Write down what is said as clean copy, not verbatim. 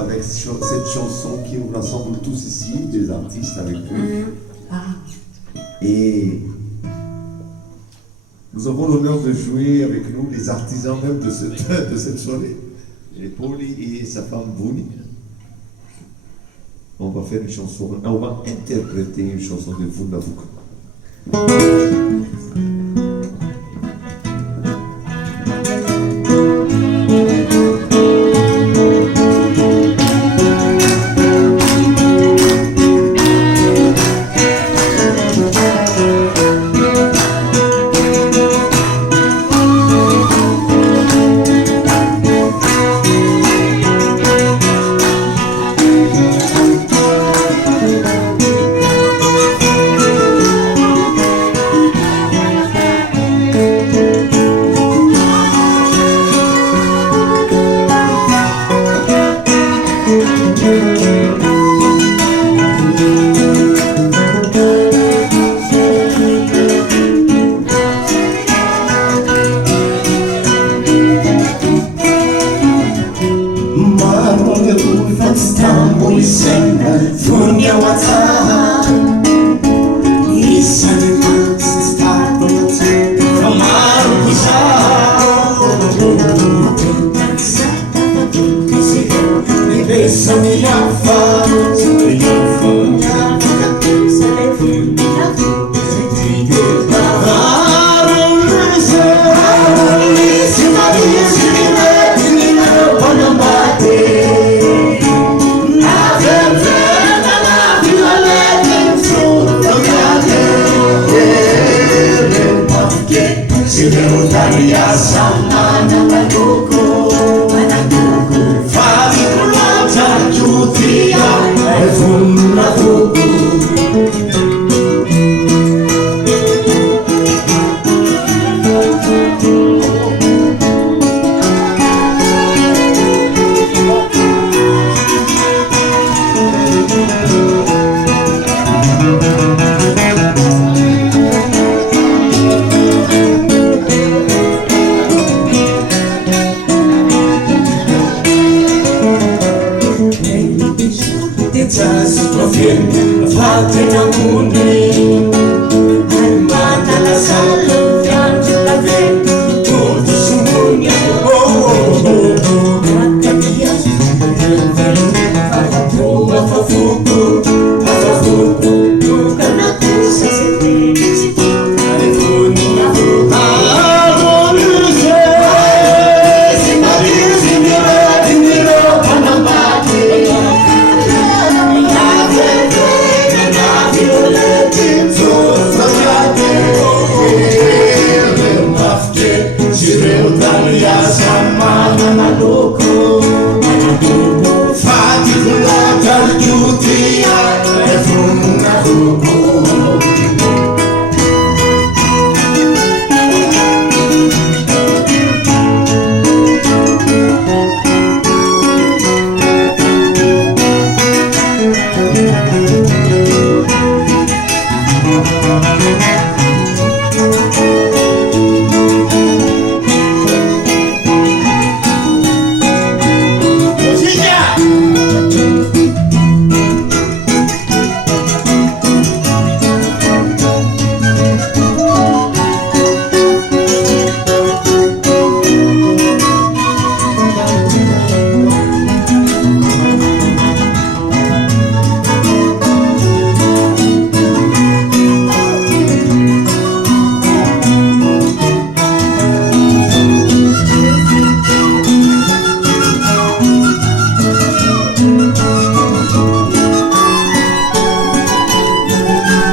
avec cette chanson qui nous rassemble tous ici, des artistes avec nous. Et nous avons l'honneur de jouer avec nous les artisans même de cette soirée. Pauli et sa femme Bouni. On va faire une chanson, on va interpréter une chanson de Vundavuka. Just for you, fighting a wound.